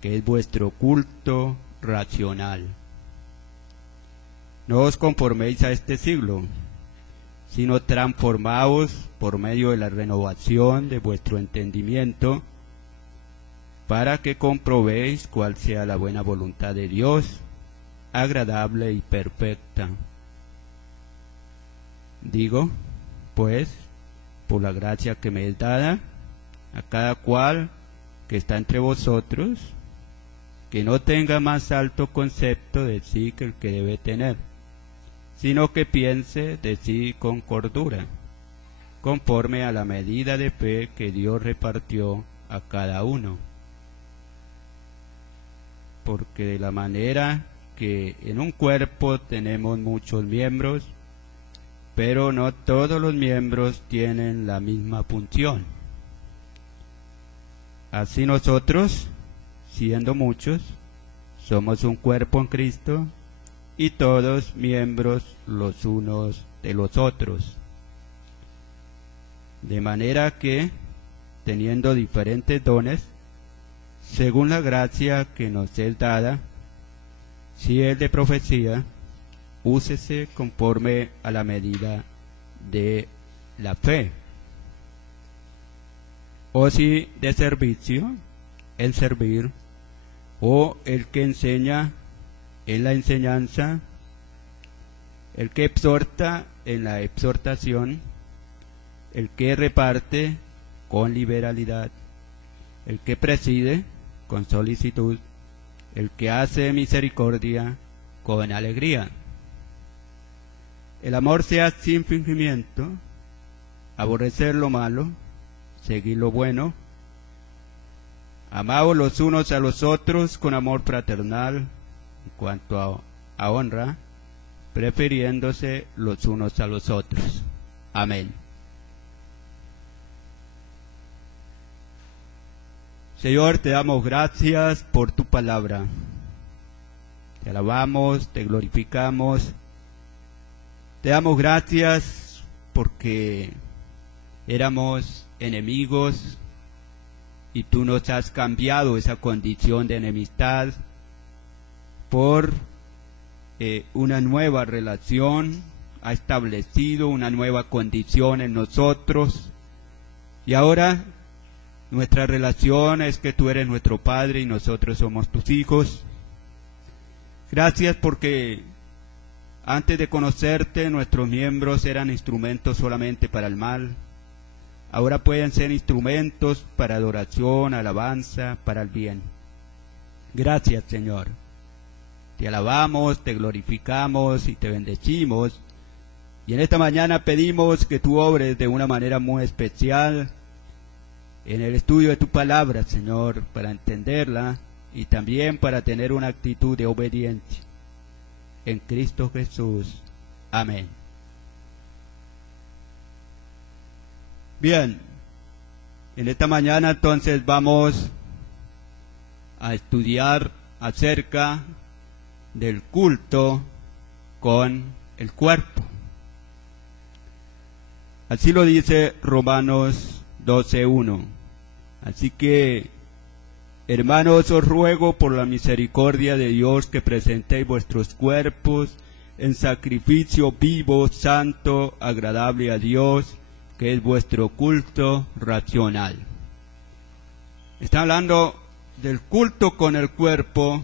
que es vuestro culto racional. No os conforméis a este siglo, sino transformaos por medio de la renovación de vuestro entendimiento, para que comprobéis cuál sea la buena voluntad de Dios, agradable y perfecta. Digo, pues, por la gracia que me es dada, a cada cual que está entre vosotros, que no tenga más alto concepto de sí que el que debe tener, sino que piense de sí con cordura, conforme a la medida de fe que Dios repartió a cada uno. Porque de la manera que en un cuerpo tenemos muchos miembros, pero no todos los miembros tienen la misma función. Así nosotros, siendo muchos, somos un cuerpo en Cristo, y todos miembros los unos de los otros. De manera que, teniendo diferentes dones, según la gracia que nos es dada, si es de profecía, úsese conforme a la medida de la fe. O si de servicio, el servir, o el que enseña en la enseñanza, el que exhorta en la exhortación, el que reparte con liberalidad, el que preside con solicitud, el que hace misericordia con alegría. El amor sea sin fingimiento, aborrecer lo malo, seguir lo bueno, amaos los unos a los otros con amor fraternal, en cuanto a honra, prefiriéndose los unos a los otros. Amén. Señor, te damos gracias por tu palabra. Te alabamos, te glorificamos. Te damos gracias porque éramos enemigos y tú nos has cambiado esa condición de enemistad por una nueva relación, ha establecido una nueva condición en nosotros, y ahora nuestra relación es que tú eres nuestro Padre y nosotros somos tus hijos. Gracias porque antes de conocerte nuestros miembros eran instrumentos solamente para el mal. Ahora pueden ser instrumentos para adoración, alabanza, para el bien. Gracias, Señor. Te alabamos, te glorificamos y te bendecimos. Y en esta mañana pedimos que tú obres de una manera muy especial en el estudio de tu palabra, Señor, para entenderla y también para tener una actitud de obediencia. En Cristo Jesús. Amén. Bien, en esta mañana entonces vamos a estudiar acerca del culto con el cuerpo. Así lo dice Romanos 12:1. Así que, hermanos, os ruego por la misericordia de Dios que presentéis vuestros cuerpos en sacrificio vivo, santo, agradable a Dios, que es vuestro culto racional. Está hablando del culto con el cuerpo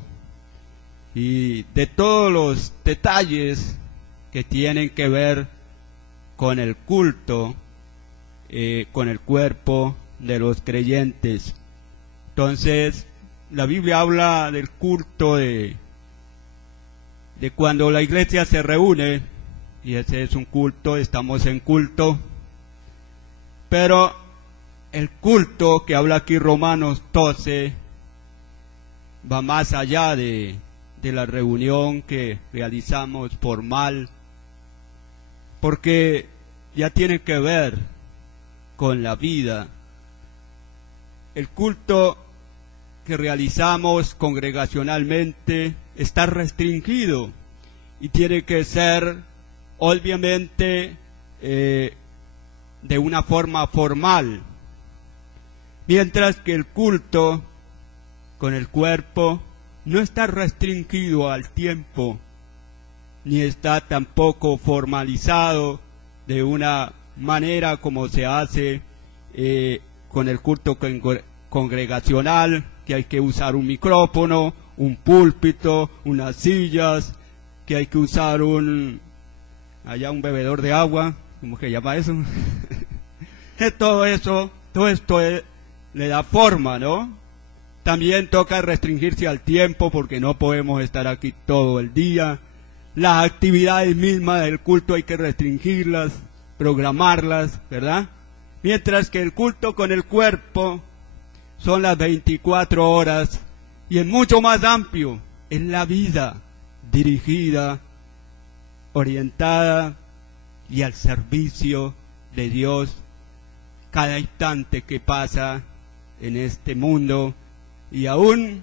y de todos los detalles que tienen que ver con el culto, con el cuerpo de los creyentes. Entonces, la Biblia habla del culto de cuando la iglesia se reúne, y ese es un culto, estamos en culto, pero el culto que habla aquí Romanos 12 va más allá de la reunión que realizamos formal, porque ya tiene que ver con la vida. El culto que realizamos congregacionalmente está restringido y tiene que ser, obviamente, de una forma formal, mientras que el culto con el cuerpo no está restringido al tiempo, ni está tampoco formalizado de una manera como se hace con el culto congregacional, que hay que usar un micrófono, un púlpito, unas sillas, que hay que usar un bebedor de agua, ¿cómo se llama eso? Todo esto le da forma, ¿no? También toca restringirse al tiempo porque no podemos estar aquí todo el día. Las actividades mismas del culto hay que restringirlas, programarlas, ¿verdad? Mientras que el culto con el cuerpo son las 24 horas y es mucho más amplio, es la vida dirigida, orientada y al servicio de Dios cada instante que pasa en este mundo y aún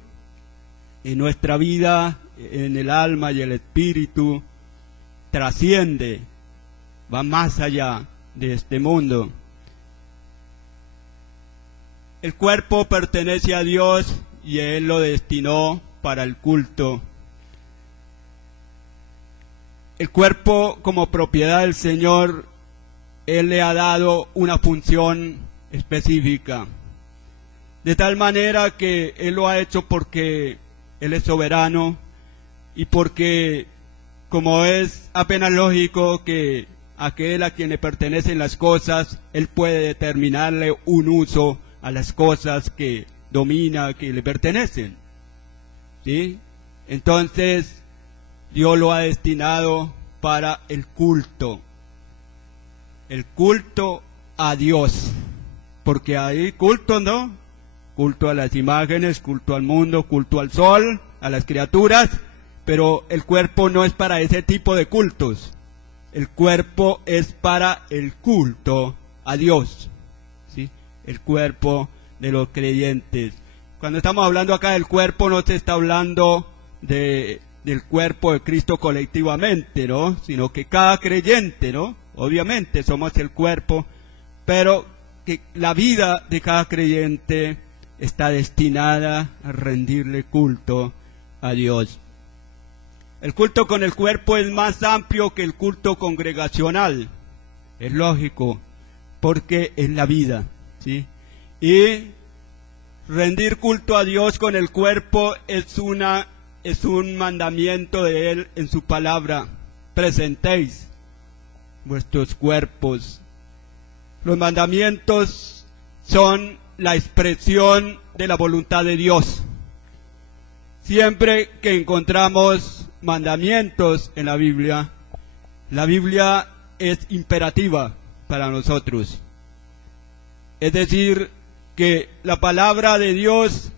en nuestra vida, en el alma y el espíritu, trasciende, va más allá de este mundo. El cuerpo pertenece a Dios y Él lo destinó para el culto. El cuerpo, como propiedad del Señor, Él le ha dado una función específica, de tal manera que Él lo ha hecho porque Él es soberano y porque, como es apenas lógico que aquel a quien le pertenecen las cosas, Él puede determinarle un uso a las cosas que domina, que le pertenecen, ¿sí? Entonces, Dios lo ha destinado para el culto a Dios, porque hay culto, ¿no? Culto a las imágenes, culto al mundo, culto al sol, a las criaturas, pero el cuerpo no es para ese tipo de cultos. El cuerpo es para el culto a Dios, ¿sí? El cuerpo de los creyentes. Cuando estamos hablando acá del cuerpo, no se está hablando del cuerpo de Cristo colectivamente, ¿no? Sino que cada creyente, ¿no? Obviamente somos el cuerpo, pero que la vida de cada creyente está destinada a rendirle culto a Dios. El culto con el cuerpo es más amplio que el culto congregacional, es lógico, porque es la vida, ¿sí? Y rendir culto a Dios con el cuerpo es un mandamiento de Él en su palabra. Presentéis vuestros cuerpos. Los mandamientos son la expresión de la voluntad de Dios. Siempre que encontramos mandamientos en la Biblia es imperativa para nosotros. Es decir, que la palabra de Dios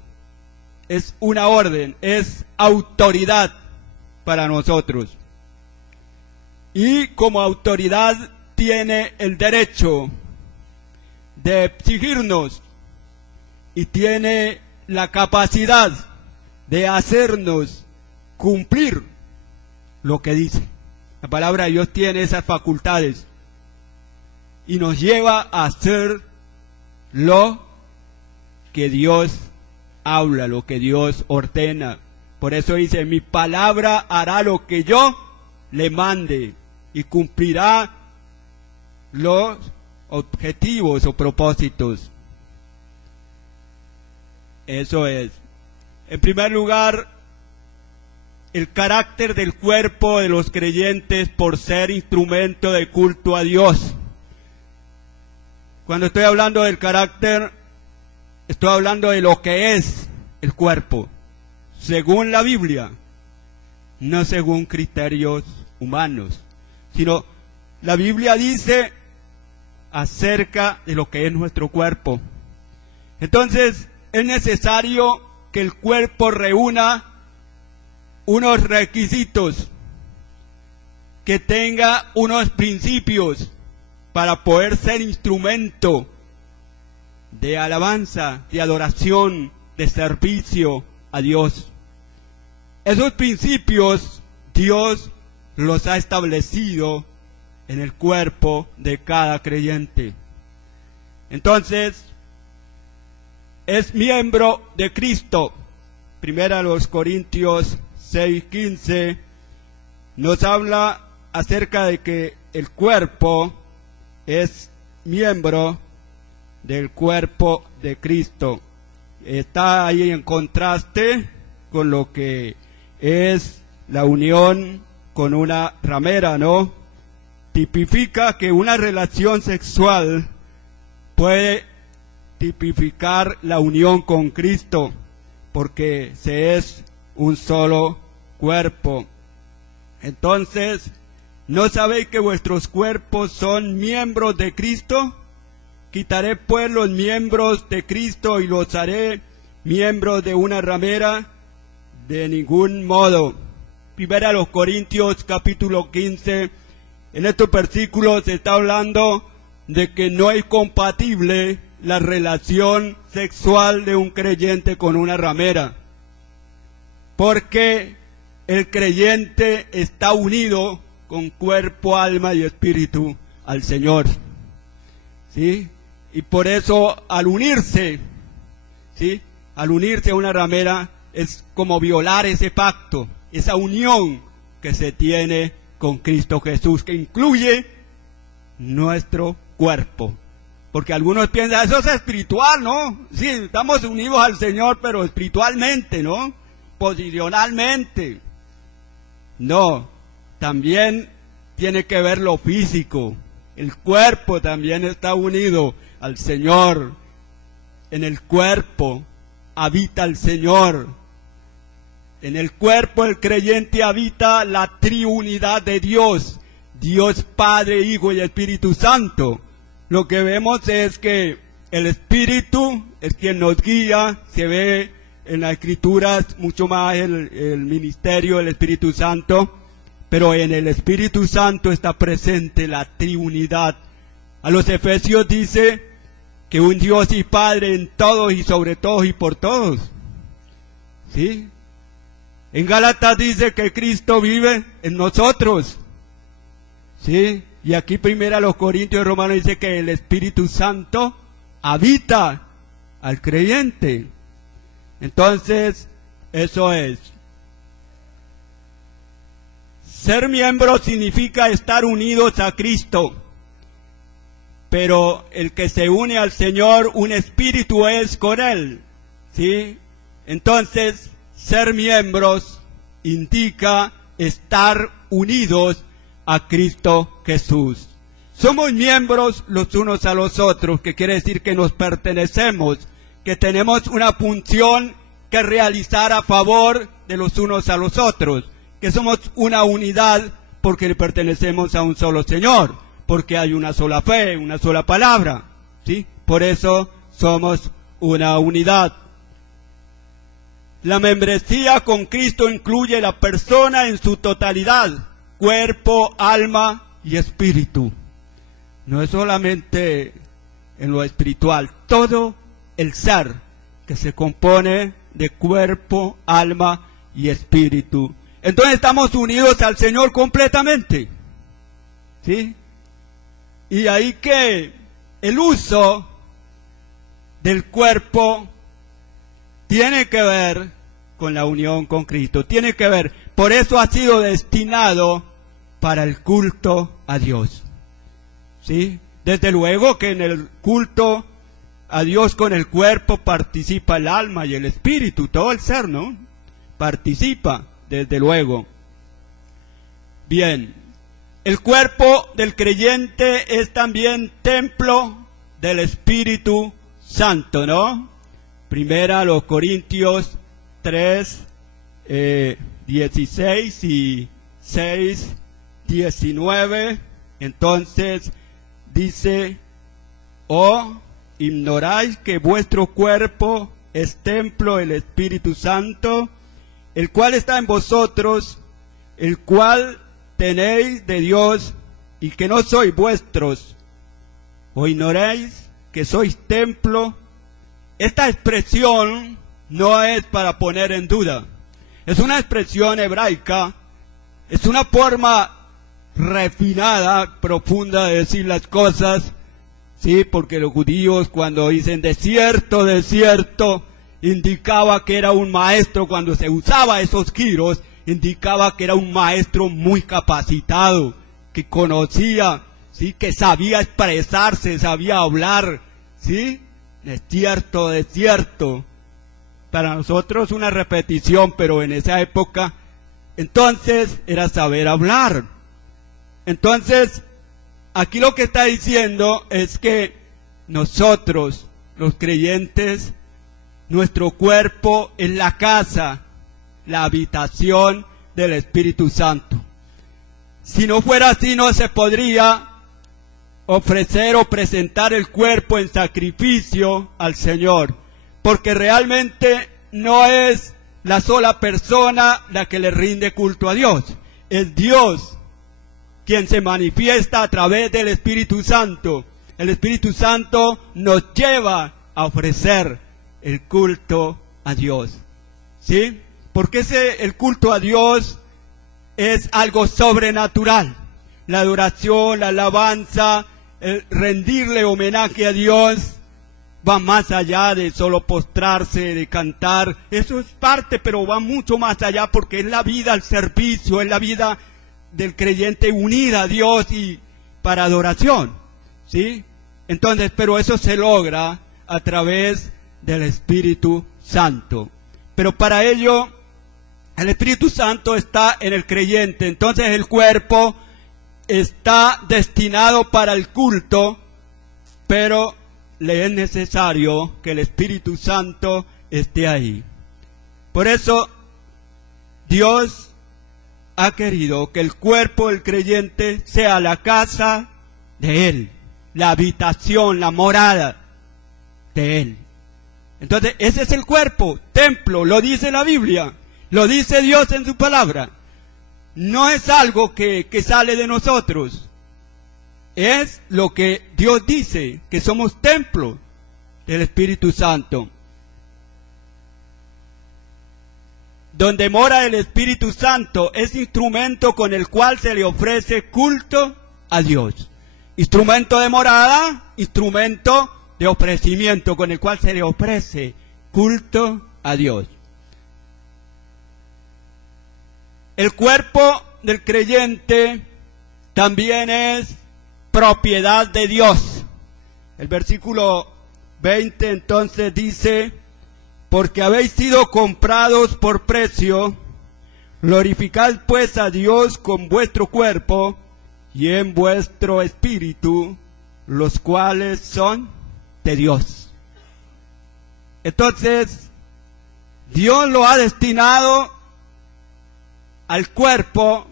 es una orden, es autoridad para nosotros. Y como autoridad tiene el derecho de exigirnos y tiene la capacidad de hacernos cumplir lo que dice. La palabra de Dios tiene esas facultades y nos lleva a hacer lo que Dios habla, lo que Dios ordena. Por eso dice, mi palabra hará lo que yo le mande y cumplirá los objetivos o propósitos. Eso es. En primer lugar, el carácter del cuerpo de los creyentes por ser instrumento de culto a Dios. Cuando estoy hablando del carácter, estoy hablando de lo que es el cuerpo, según la Biblia, no según criterios humanos, sino la Biblia dice acerca de lo que es nuestro cuerpo. Entonces, es necesario que el cuerpo reúna unos requisitos, que tenga unos principios para poder ser instrumento de alabanza, de adoración, de servicio a Dios. Esos principios Dios los ha establecido en el cuerpo de cada creyente. Entonces, es miembro de Cristo Primera a los Corintios 6:15, nos habla acerca de que el cuerpo es miembro del cuerpo de Cristo. Está ahí en contraste con lo que es la unión con una ramera, ¿no? Tipifica que una relación sexual puede tipificar la unión con Cristo, porque se es un solo cuerpo. Entonces, ¿no sabéis que vuestros cuerpos son miembros de Cristo? Quitaré pues los miembros de Cristo y los haré miembros de una ramera. De ningún modo. Primera a los Corintios capítulo 15, en estos versículos se está hablando de que no es compatible la relación sexual de un creyente con una ramera, porque el creyente está unido con cuerpo, alma y espíritu al Señor, ¿sí? Y por eso al unirse, ¿sí?, al unirse a una ramera es como violar ese pacto, esa unión que se tiene con Cristo Jesús, que incluye nuestro cuerpo. Porque algunos piensan, eso es espiritual, ¿no? Sí, estamos unidos al Señor, pero espiritualmente, ¿no? Posicionalmente. No, también tiene que ver lo físico. El cuerpo también está unido al Señor. En el cuerpo habita el Señor. En el cuerpo del creyente habita la triunidad de Dios, Dios Padre, Hijo y Espíritu Santo. Lo que vemos es que el Espíritu es quien nos guía, se ve en las Escrituras mucho más el ministerio del Espíritu Santo, pero en el Espíritu Santo está presente la triunidad. A los Efesios dice que un Dios y Padre en todos y sobre todos y por todos. ¿Sí? En Gálatas dice que Cristo vive en nosotros. ¿Sí? Y aquí primero a los Corintios y Romanos dice que el Espíritu Santo habita al creyente. Entonces, eso es. Ser miembro significa estar unidos a Cristo. Pero el que se une al Señor, un espíritu es con Él. ¿Sí? Entonces, ser miembros indica estar unidos a Cristo Jesús. Somos miembros los unos a los otros, que quiere decir que nos pertenecemos, que tenemos una función que realizar a favor de los unos a los otros, que somos una unidad porque le pertenecemos a un solo Señor, porque hay una sola fe, una sola palabra, ¿sí? Por eso somos una unidad. La membresía con Cristo incluye la persona en su totalidad, cuerpo, alma y espíritu. No es solamente en lo espiritual, todo el ser que se compone de cuerpo, alma y espíritu. Entonces estamos unidos al Señor completamente, ¿sí? Y ahí que el uso del cuerpo tiene que ver con la unión con Cristo, tiene que ver, por eso ha sido destinado para el culto a Dios, ¿sí? Desde luego que en el culto a Dios con el cuerpo participa el alma y el espíritu, todo el ser, ¿no? Participa, desde luego. Bien, el cuerpo del creyente es también templo del Espíritu Santo, ¿no? Primera a los Corintios 3, 16 y 6, 19. Entonces dice, ¿o ignoráis que vuestro cuerpo es templo del Espíritu Santo, el cual está en vosotros, el cual tenéis de Dios, y que no sois vuestros? ¿O ignoráis que sois templo? Esta expresión no es para poner en duda, es una expresión hebraica, es una forma refinada, profunda de decir las cosas, sí, porque los judíos cuando dicen desierto, desierto, indicaba que era un maestro. Cuando se usaba esos giros, indicaba que era un maestro muy capacitado, que conocía, ¿sí?, que sabía expresarse, sabía hablar, ¿sí? Es cierto, es cierto. Para nosotros una repetición, pero en esa época, entonces, era saber hablar. Entonces, aquí lo que está diciendo es que nosotros, los creyentes, nuestro cuerpo es la casa, la habitación del Espíritu Santo. Si no fuera así, no se podría ofrecer o presentar el cuerpo en sacrificio al Señor, porque realmente no es la sola persona la que le rinde culto a Dios, es Dios quien se manifiesta a través del Espíritu Santo. El Espíritu Santo nos lleva a ofrecer el culto a Dios, ¿sí? Porque el culto a Dios es algo sobrenatural. La adoración, la alabanza, el rendirle homenaje a Dios va más allá de solo postrarse, de cantar. Eso es parte, pero va mucho más allá, porque es la vida al servicio, es la vida del creyente unida a Dios y para adoración, ¿sí? Entonces, pero eso se logra a través del Espíritu Santo. Pero para ello, el Espíritu Santo está en el creyente. Entonces el cuerpo está destinado para el culto, pero le es necesario que el Espíritu Santo esté ahí. Por eso, Dios ha querido que el cuerpo del creyente sea la casa de Él, la habitación, la morada de Él. Entonces, ese es el cuerpo, templo, lo dice la Biblia, lo dice Dios en su palabra. No es algo que sale de nosotros, es lo que Dios dice, que somos templo del Espíritu Santo. Donde mora el Espíritu Santo es instrumento con el cual se le ofrece culto a Dios. Instrumento de morada, instrumento de ofrecimiento con el cual se le ofrece culto a Dios. El cuerpo del creyente también es propiedad de Dios. El versículo 20 entonces dice: porque habéis sido comprados por precio, glorificad pues a Dios con vuestro cuerpo y en vuestro espíritu, los cuales son de Dios. Entonces, Dios lo ha destinado al cuerpo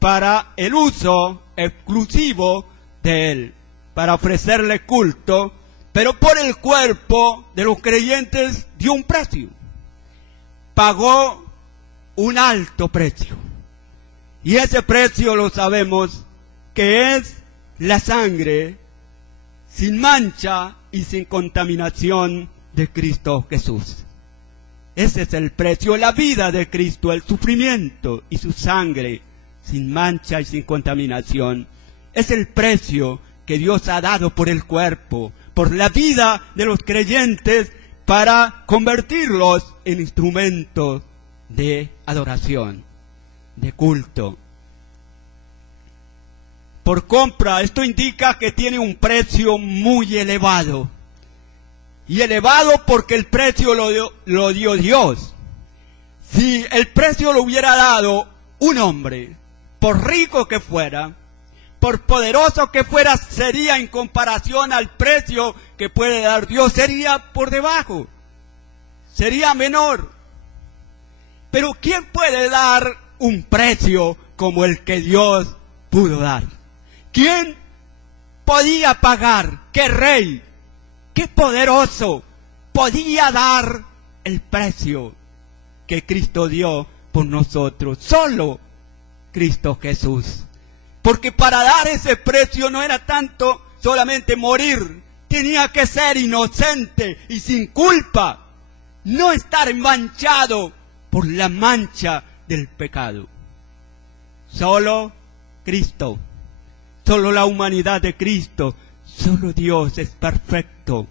para el uso exclusivo de Él, para ofrecerle culto, pero por el cuerpo de los creyentes dio un precio, pagó un alto precio, y ese precio lo sabemos que es la sangre sin mancha y sin contaminación de Cristo Jesús. Ese es el precio, la vida de Cristo, el sufrimiento y su sangre sin mancha y sin contaminación. Es el precio que Dios ha dado por el cuerpo, por la vida de los creyentes, para convertirlos en instrumentos de adoración, de culto. Por compra, esto indica que tiene un precio muy elevado. Y elevado porque el precio lo dio Dios. Si el precio lo hubiera dado un hombre, por rico que fuera, por poderoso que fuera, sería en comparación al precio que puede dar Dios, sería por debajo, sería menor. Pero ¿quién puede dar un precio como el que Dios pudo dar? ¿Quién podía pagar? ¿Qué rey? ¡Qué poderoso! Podía dar el precio que Cristo dio por nosotros. Solo Cristo Jesús. Porque para dar ese precio no era tanto solamente morir. Tenía que ser inocente y sin culpa. No estar manchado por la mancha del pecado. Solo Cristo. Solo la humanidad de Cristo. Solo Dios es perfecto,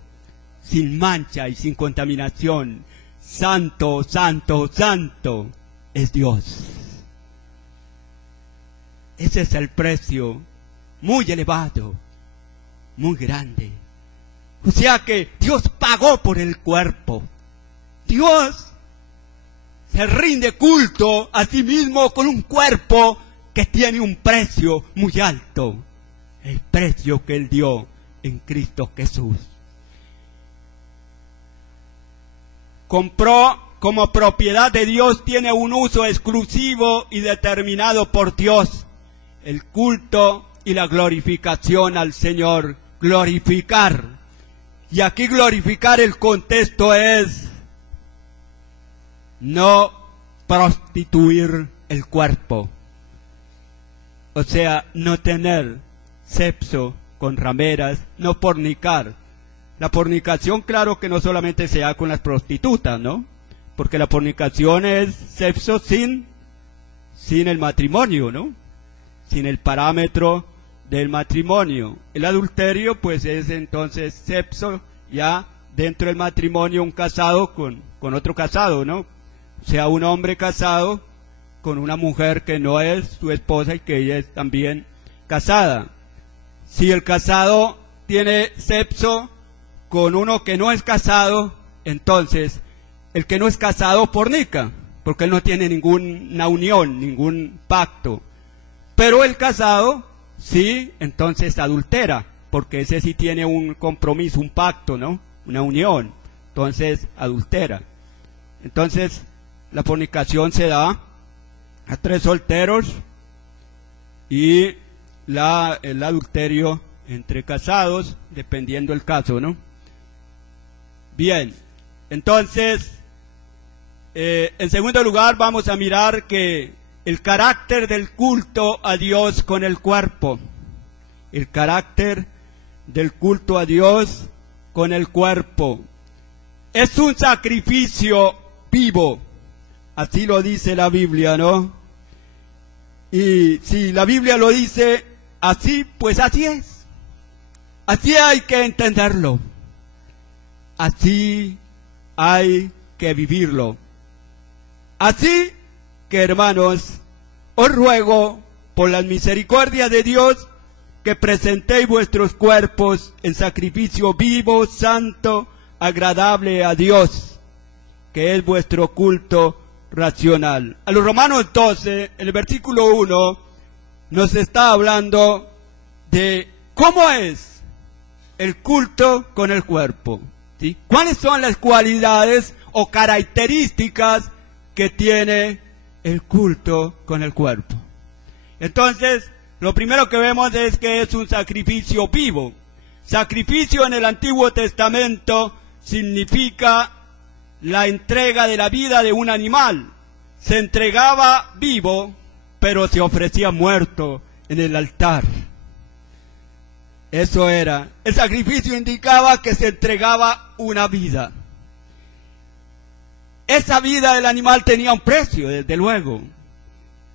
sin mancha y sin contaminación. Santo, santo, santo es Dios. Ese es el precio muy elevado, muy grande. O sea que Dios pagó por el cuerpo. Dios se rinde culto a sí mismo con un cuerpo que tiene un precio muy alto. El precio que Él dio en Cristo Jesús. Compró como propiedad de Dios, tiene un uso exclusivo y determinado por Dios. El culto y la glorificación al Señor. Glorificar. Y aquí glorificar, el contexto es no prostituir el cuerpo. O sea, no tener sexo con rameras, no fornicar. La fornicación, claro que no solamente se da con las prostitutas, ¿no? Porque la fornicación es sexo sin el matrimonio, ¿no? Sin el parámetro del matrimonio. El adulterio, pues, es entonces sexo ya dentro del matrimonio, un casado con otro casado, ¿no? O sea, un hombre casado con una mujer que no es su esposa y que ella es también casada. Si el casado tiene sexo con uno que no es casado, entonces el que no es casado fornica, porque él no tiene ninguna unión, ningún pacto. Pero el casado sí, entonces adultera, porque ese sí tiene un compromiso, un pacto, ¿no? Una unión, entonces adultera. Entonces la fornicación se da a 3 solteros y el adulterio entre casados, dependiendo el caso, ¿no? Bien, entonces, en segundo lugar vamos a mirar que el carácter del culto a Dios con el cuerpo. El carácter del culto a Dios con el cuerpo. Es un sacrificio vivo. Así lo dice la Biblia, ¿no? Y si la Biblia lo dice así, pues así es. Así hay que entenderlo. Así hay que vivirlo. Así que, hermanos, os ruego por la misericordia de Dios que presentéis vuestros cuerpos en sacrificio vivo, santo, agradable a Dios, que es vuestro culto racional. A los Romanos 12, en el versículo 1, nos está hablando de cómo es el culto con el cuerpo. ¿Sí? ¿Cuáles son las cualidades o características que tiene el culto con el cuerpo? Entonces, lo primero que vemos es que es un sacrificio vivo. Sacrificio en el Antiguo Testamento significa la entrega de la vida de un animal. Se entregaba vivo, pero se ofrecía muerto en el altar. Eso era. El sacrificio indicaba que se entregaba una vida. Esa vida del animal tenía un precio, desde luego.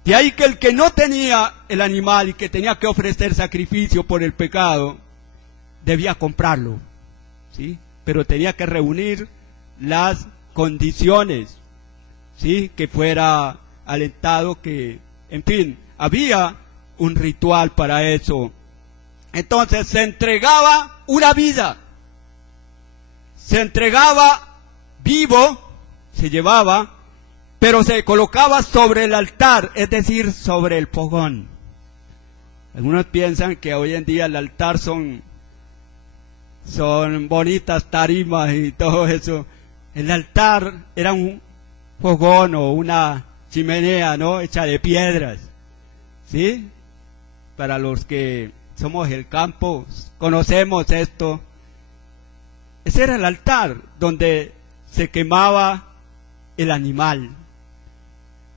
De ahí que el que no tenía el animal y que tenía que ofrecer sacrificio por el pecado, debía comprarlo, ¿sí? Pero tenía que reunir las condiciones, ¿sí? Que fuera alentado, que, en fin, había un ritual para eso. Entonces se entregaba una vida, se entregaba vivo, se llevaba, pero se colocaba sobre el altar, es decir, sobre el fogón. Algunos piensan que hoy en día el altar son bonitas tarimas y todo eso. El altar era un fogón o una chimenea, ¿no? Hecha de piedras, ¿sí? Para los que somos del campo, conocemos esto. Ese era el altar donde se quemaba el animal.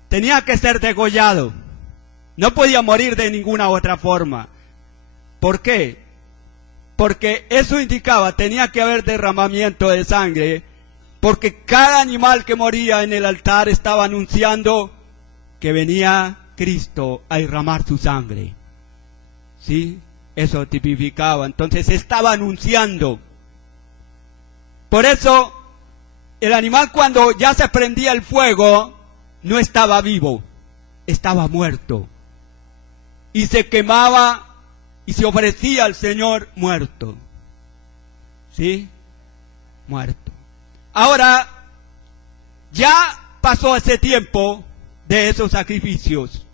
Tenía que ser degollado. No podía morir de ninguna otra forma. ¿Por qué? Porque eso indicaba, tenía que haber derramamiento de sangre, porque cada animal que moría en el altar estaba anunciando que venía Cristo a derramar su sangre. ¿Sí? Eso tipificaba. Entonces estaba anunciando. Por eso, el animal cuando ya se prendía el fuego, no estaba vivo, estaba muerto. Y se quemaba y se ofrecía al Señor muerto. ¿Sí? Muerto. Ahora, ya pasó ese tiempo de esos sacrificios.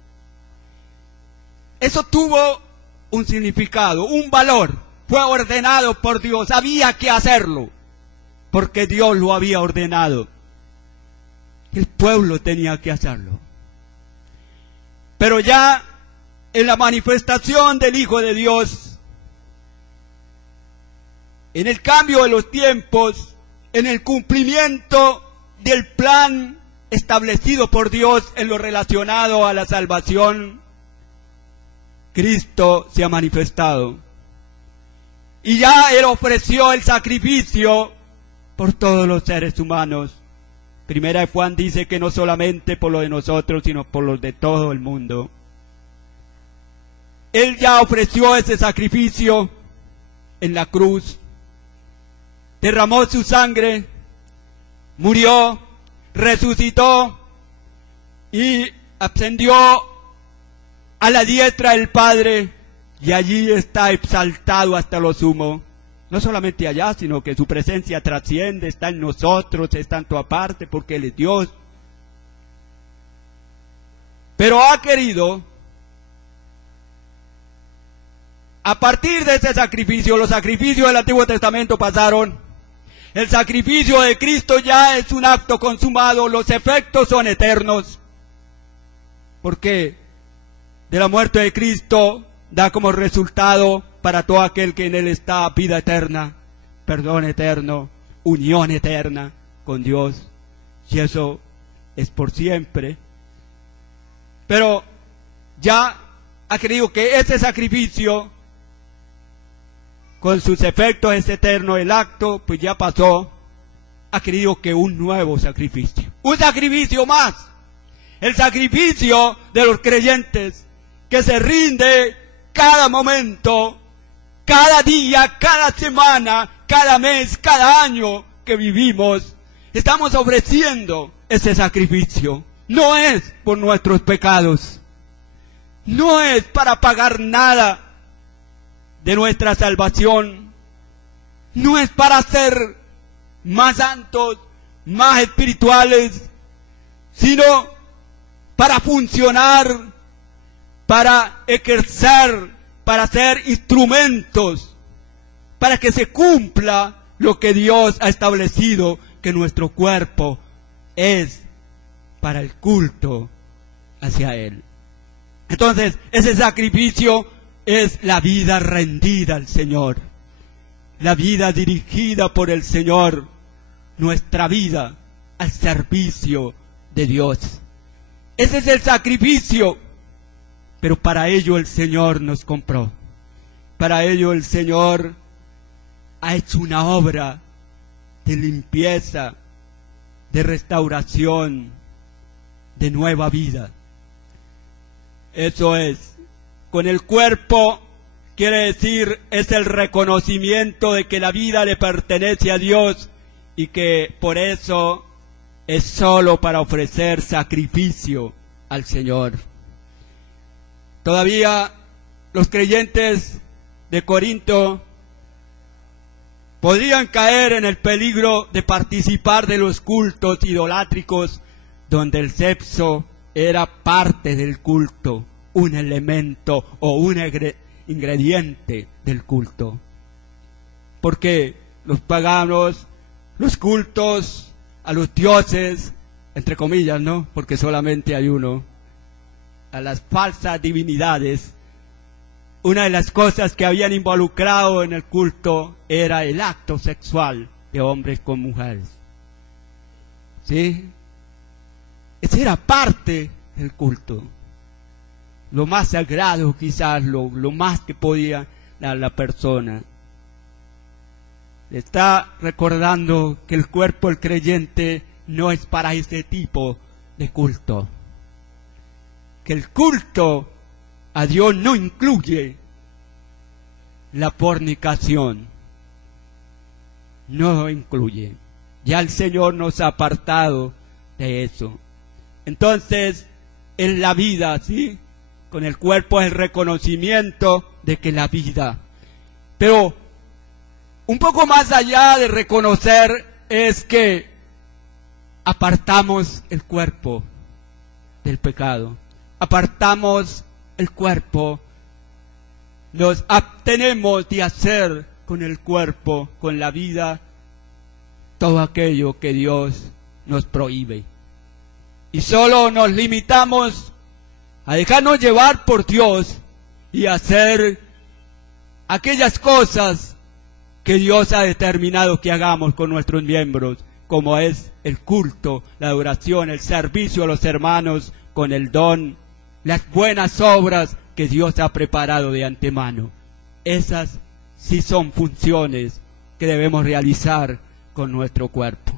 Eso tuvo un significado, un valor. Fue ordenado por Dios, había que hacerlo, porque Dios lo había ordenado. El pueblo tenía que hacerlo. Pero ya en la manifestación del Hijo de Dios, en el cambio de los tiempos, en el cumplimiento del plan establecido por Dios en lo relacionado a la salvación, Cristo se ha manifestado. Y ya Él ofreció el sacrificio por todos los seres humanos. Primera de Juan dice que no solamente por lo de nosotros, sino por los de todo el mundo. Él ya ofreció ese sacrificio en la cruz. Derramó su sangre, murió, resucitó y ascendió a la diestra del Padre, y allí está exaltado hasta lo sumo. No solamente allá, sino que su presencia trasciende, está en nosotros, está en toda parte, porque Él es Dios. Pero ha querido, a partir de ese sacrificio, los sacrificios del Antiguo Testamento pasaron, el sacrificio de Cristo ya es un acto consumado, los efectos son eternos, porque de la muerte de Cristo da como resultado para todo aquel que en Él está vida eterna, perdón eterno, unión eterna con Dios, y eso es por siempre. Pero ya ha querido que ese sacrificio, con sus efectos es eterno, el acto pues ya pasó, ha querido que un nuevo sacrificio, un sacrificio más, el sacrificio de los creyentes, que se rinde cada momento, cada día, cada semana, cada mes, cada año que vivimos. Estamos ofreciendo ese sacrificio. No es por nuestros pecados, no es para pagar nada de nuestra salvación, no es para ser más santos, más espirituales, sino para funcionar, para ejercer, para ser instrumentos, para que se cumpla lo que Dios ha establecido, que nuestro cuerpo es para el culto hacia Él. Entonces, ese sacrificio es la vida rendida al Señor, la vida dirigida por el Señor, nuestra vida al servicio de Dios. Ese es el sacrificio. Pero para ello el Señor nos compró. Para ello el Señor ha hecho una obra de limpieza, de restauración, de nueva vida. Eso es. Con el cuerpo quiere decir, es el reconocimiento de que la vida le pertenece a Dios y que por eso es solo para ofrecer sacrificio al Señor. Todavía los creyentes de Corinto podrían caer en el peligro de participar de los cultos idolátricos, donde el sexo era parte del culto, un elemento o un ingrediente del culto. Porque los paganos, los cultos a los dioses, entre comillas, ¿no? Porque solamente hay uno, a las falsas divinidades, una de las cosas que habían involucrado en el culto era el acto sexual de hombres con mujeres. ¿Sí? Esa era parte del culto. Lo más sagrado, quizás, lo más que podía dar la persona. Le está recordando que el cuerpo del creyente no es para ese tipo de culto. Que el culto a Dios no incluye la fornicación. no incluye. Ya el Señor nos ha apartado de eso. Entonces, en la vida, ¿sí? Con el cuerpo es el reconocimiento de que la vida. Pero un poco más allá de reconocer es que apartamos el cuerpo del pecado. Apartamos el cuerpo. Nos abstenemos de hacer con el cuerpo, con la vida, todo aquello que Dios nos prohíbe. Y solo nos limitamos a dejarnos llevar por Dios y hacer aquellas cosas que Dios ha determinado que hagamos con nuestros miembros, como es el culto, la adoración, el servicio a los hermanos con el don, las buenas obras que Dios ha preparado de antemano. Esas sí son funciones que debemos realizar con nuestro cuerpo.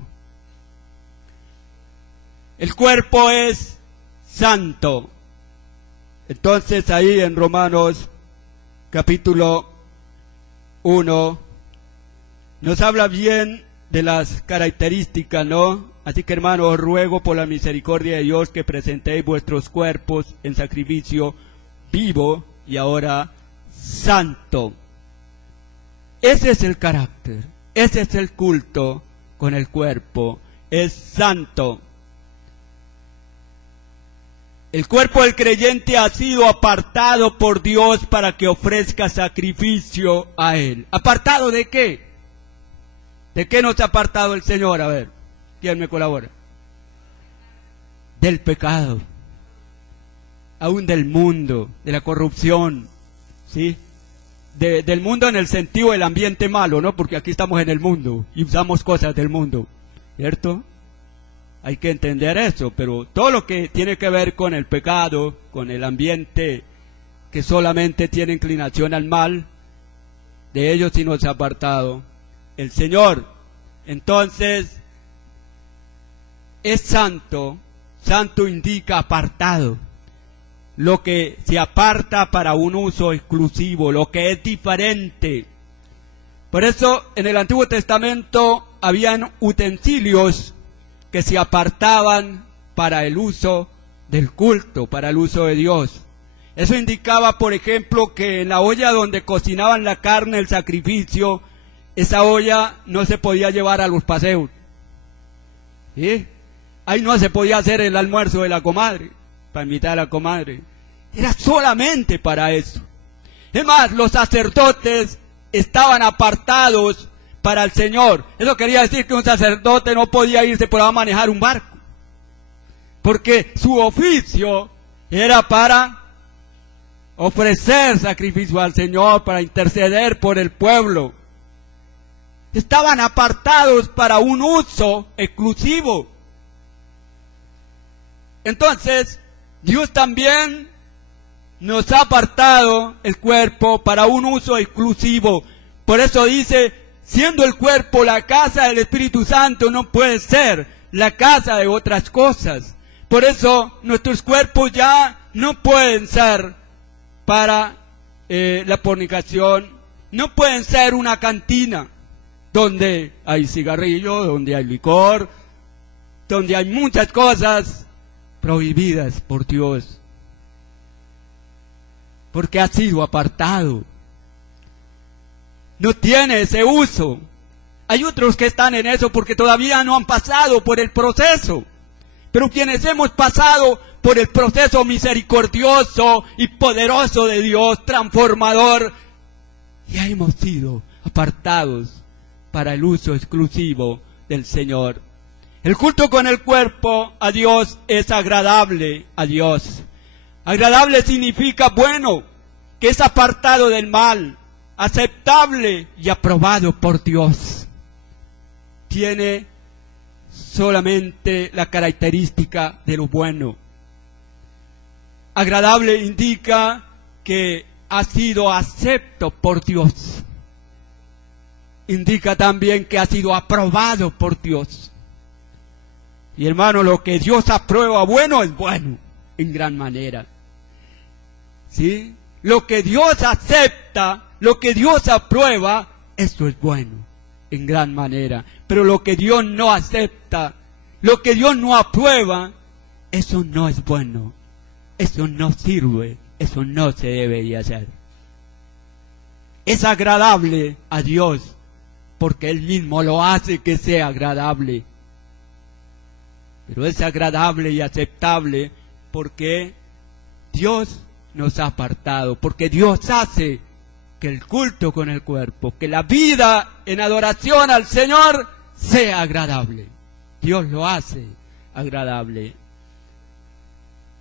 El cuerpo es santo. Entonces ahí en Romanos capítulo 1 nos habla bien de las características, ¿no? Así que, hermanos, os ruego por la misericordia de Dios que presentéis vuestros cuerpos en sacrificio vivo y ahora santo. Ese es el carácter, ese es el culto con el cuerpo, es santo. El cuerpo del creyente ha sido apartado por Dios para que ofrezca sacrificio a Él. ¿Apartado de qué? ¿De qué nos ha apartado el Señor? A ver, ¿quién me colabora? Del pecado, aún del mundo, de la corrupción, ¿sí? Del mundo en el sentido del ambiente malo, ¿no? Porque aquí estamos en el mundo y usamos cosas del mundo, ¿cierto? Hay que entender eso, pero todo lo que tiene que ver con el pecado, con el ambiente que solamente tiene inclinación al mal, de ellos sí nos ha apartado el Señor. Entonces, es santo. Santo indica apartado, lo que se aparta para un uso exclusivo, lo que es diferente. Por eso en el Antiguo Testamento habían utensilios que se apartaban para el uso del culto, para el uso de Dios. Eso indicaba, por ejemplo, que en la olla donde cocinaban la carne, el sacrificio, esa olla no se podía llevar a los paseos, ¿sí? Ahí no se podía hacer el almuerzo de la comadre, para invitar a la comadre. Era solamente para eso. Es más, los sacerdotes estaban apartados para el Señor. Eso quería decir que un sacerdote no podía irse por a manejar un barco, porque su oficio era para ofrecer sacrificio al Señor, para interceder por el pueblo. Estaban apartados para un uso exclusivo. Entonces, Dios también nos ha apartado el cuerpo para un uso exclusivo. Por eso dice, siendo el cuerpo la casa del Espíritu Santo, no puede ser la casa de otras cosas. Por eso nuestros cuerpos ya no pueden ser para la fornicación, no pueden ser una cantina donde hay cigarrillo, donde hay licor, donde hay muchas cosas prohibidas por Dios, porque ha sido apartado, no tiene ese uso. Hay otros que están en eso porque todavía no han pasado por el proceso, pero quienes hemos pasado por el proceso misericordioso y poderoso de Dios, transformador, ya hemos sido apartados para el uso exclusivo del Señor. El culto con el cuerpo a Dios es agradable a Dios. Agradable significa bueno, que es apartado del mal, aceptable y aprobado por Dios. Tiene solamente la característica de lo bueno. Agradable indica que ha sido acepto por Dios. Indica también que ha sido aprobado por Dios. Y hermano, lo que Dios aprueba bueno es bueno, en gran manera. ¿Sí? Lo que Dios acepta, lo que Dios aprueba, esto es bueno. en gran manera. Pero lo que Dios no acepta, lo que Dios no aprueba, eso no es bueno, eso no sirve, eso no se debería hacer. Es agradable a Dios porque Él mismo lo hace que sea agradable. Pero es agradable y aceptable porque Dios nos ha apartado, porque Dios hace que el culto con el cuerpo, que la vida en adoración al Señor sea agradable. Dios lo hace agradable.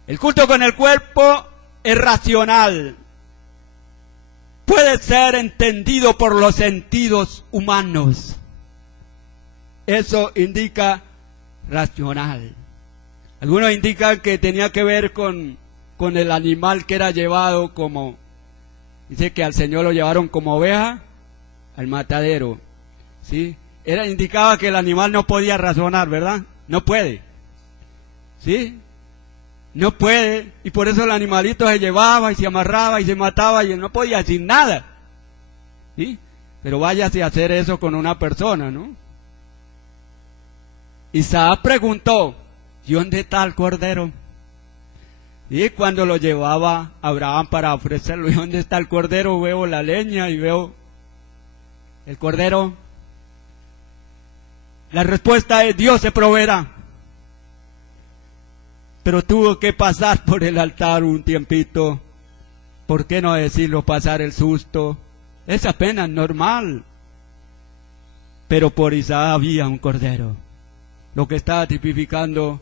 El culto con el cuerpo es racional. Puede ser entendido por los sentidos humanos. Eso indica racional. Algunos indican que tenía que ver con el animal que era llevado como, dice que al Señor lo llevaron como oveja al matadero, ¿sí? Indicaba que el animal no podía razonar, ¿verdad? No puede, ¿sí? No puede, y por eso el animalito se llevaba y se amarraba y se mataba y él no podía decir nada, ¿sí? Pero váyase a hacer eso con una persona, ¿no? Isaac preguntó, ¿y dónde está el cordero? Y cuando lo llevaba Abraham para ofrecerlo, ¿y dónde está el cordero? Veo la leña y veo el cordero. La respuesta es, Dios se proveerá. Pero tuvo que pasar por el altar un tiempito. ¿Por qué no decirlo? Pasar el susto. Es apenas normal. Pero por Isaac había un cordero. Lo que estaba tipificando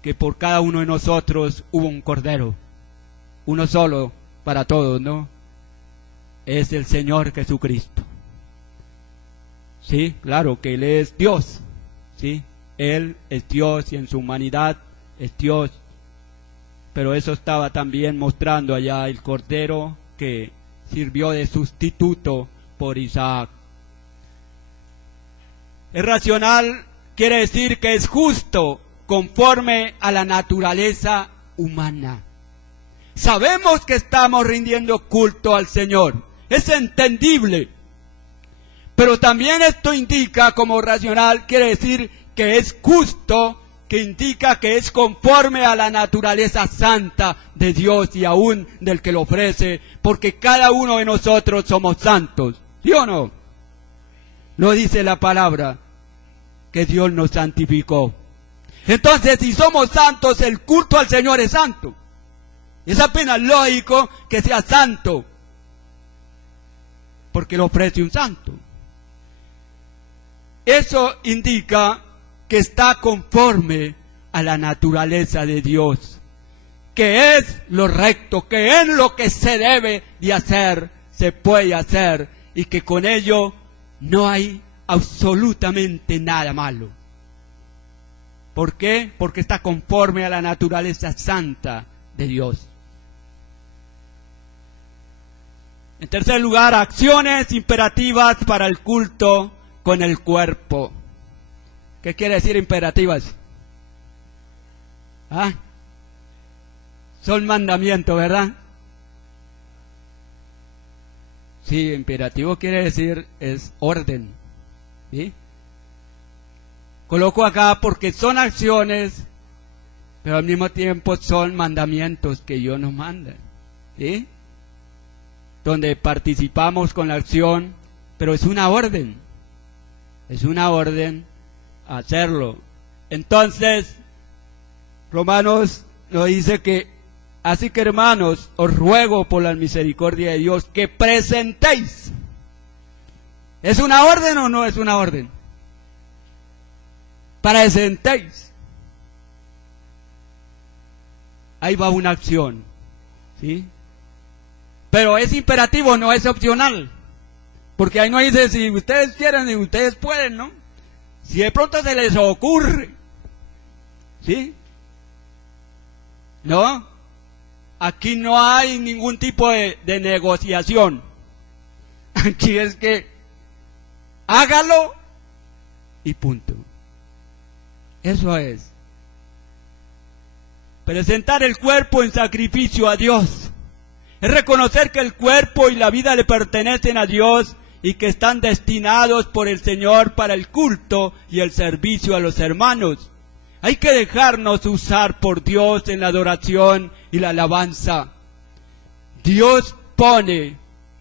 que por cada uno de nosotros hubo un cordero. Uno solo para todos, ¿no? Es el Señor Jesucristo. Sí, claro que Él es Dios. Sí, Él es Dios y en su humanidad es Dios, pero eso estaba también mostrando allá el cordero que sirvió de sustituto por Isaac. Es racional, quiere decir que es justo, conforme a la naturaleza humana. Sabemos que estamos rindiendo culto al Señor, es entendible, pero también esto indica como racional, quiere decir que es justo, que indica que es conforme a la naturaleza santa de Dios y aún del que lo ofrece, porque cada uno de nosotros somos santos, ¿sí o no? Lo dice la palabra, que Dios nos santificó. Entonces, si somos santos, el culto al Señor es santo. Es apenas lógico que sea santo, porque lo ofrece un santo. Eso indica que está conforme a la naturaleza de Dios, que es lo recto, que es lo que se debe de hacer, se puede hacer, y que con ello no hay absolutamente nada malo. ¿Por qué? Porque está conforme a la naturaleza santa de Dios. En tercer lugar, acciones imperativas para el culto con el cuerpo. ¿Qué quiere decir imperativas? ¿Ah? Son mandamientos, ¿verdad? Sí, imperativo quiere decir es orden, ¿sí? Coloco acá porque son acciones, pero al mismo tiempo son mandamientos que Dios nos manda, ¿sí? Donde participamos con la acción, pero es una orden hacerlo. Entonces, Romanos nos dice que, así que hermanos, os ruego por la misericordia de Dios que presentéis. ¿Es una orden o no es una orden? Presentéis. Ahí va una acción, ¿sí? Pero es imperativo, no es opcional. Porque ahí no dice si ustedes quieren y ustedes pueden, ¿no? Si de pronto se les ocurre, ¿sí? ¿No? Aquí no hay ningún tipo de negociación. Aquí es que hágalo y punto. Eso es. Presentar el cuerpo en sacrificio a Dios. Es reconocer que el cuerpo y la vida le pertenecen a Dios y que están destinados por el Señor para el culto y el servicio a los hermanos. Hay que dejarnos usar por Dios en la adoración y la alabanza. Dios pone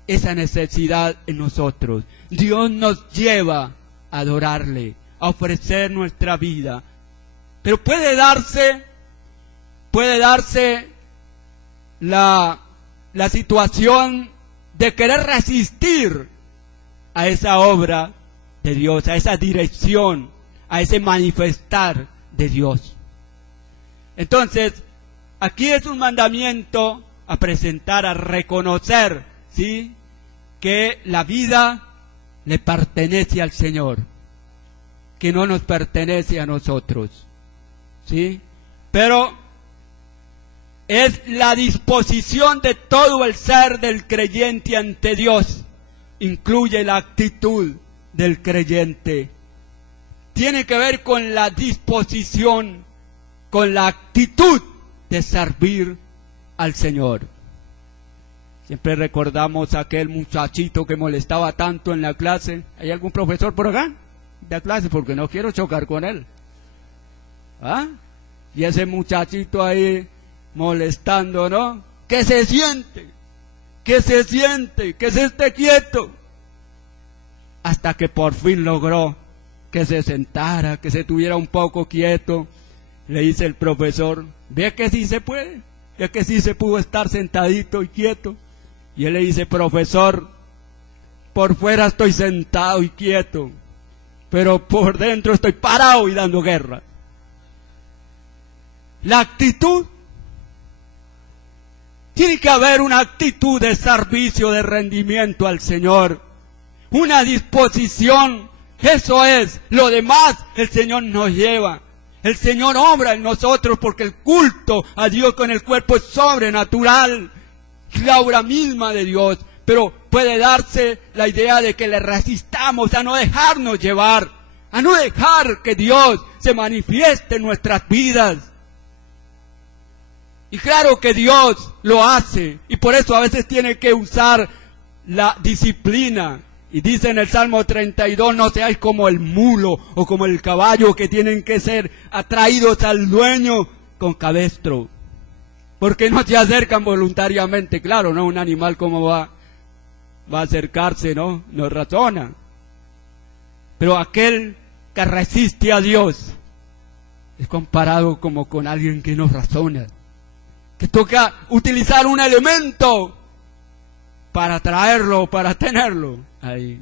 esa necesidad en nosotros. Dios nos lleva a adorarle, a ofrecer nuestra vida. Pero puede darse la situación de querer resistir a esa obra de Dios, a esa dirección, a ese manifestar de Dios. Entonces, aquí es un mandamiento a presentar, a reconocer, ¿sí?, que la vida le pertenece al Señor, que no nos pertenece a nosotros, ¿sí? Pero es la disposición de todo el ser del creyente ante Dios, incluye la actitud del creyente. Tiene que ver con la disposición, con la actitud de servir al Señor. Siempre recordamos a aquel muchachito que molestaba tanto en la clase. ¿Hay algún profesor por acá de clase? Porque no quiero chocar con él. ¿Ah? Y ese muchachito ahí molestando, ¿no? Que se siente, que se esté quieto. Hasta que por fin logró que se sentara, que se tuviera un poco quieto. Le dice el profesor, ve que sí se puede, ve que sí se pudo estar sentadito y quieto. Y él le dice, profesor, por fuera estoy sentado y quieto, pero por dentro estoy parado y dando guerra. La actitud, tiene que haber una actitud de servicio, de rendimiento al Señor, una disposición. Eso es, lo demás el Señor nos lleva. El Señor obra en nosotros porque el culto a Dios con el cuerpo es sobrenatural, la obra misma de Dios. Pero puede darse la idea de que le resistamos a no dejarnos llevar, a no dejar que Dios se manifieste en nuestras vidas. Y claro que Dios lo hace, y por eso a veces tiene que usar la disciplina. Y dice en el Salmo 32, no seáis como el mulo o como el caballo que tienen que ser atraídos al dueño con cabestro. Porque no se acercan voluntariamente, claro, ¿no? Un animal como va a acercarse, ¿no? No razona. Pero aquel que resiste a Dios es comparado como con alguien que no razona. Que toca utilizar un elemento para traerlo, para tenerlo ahí.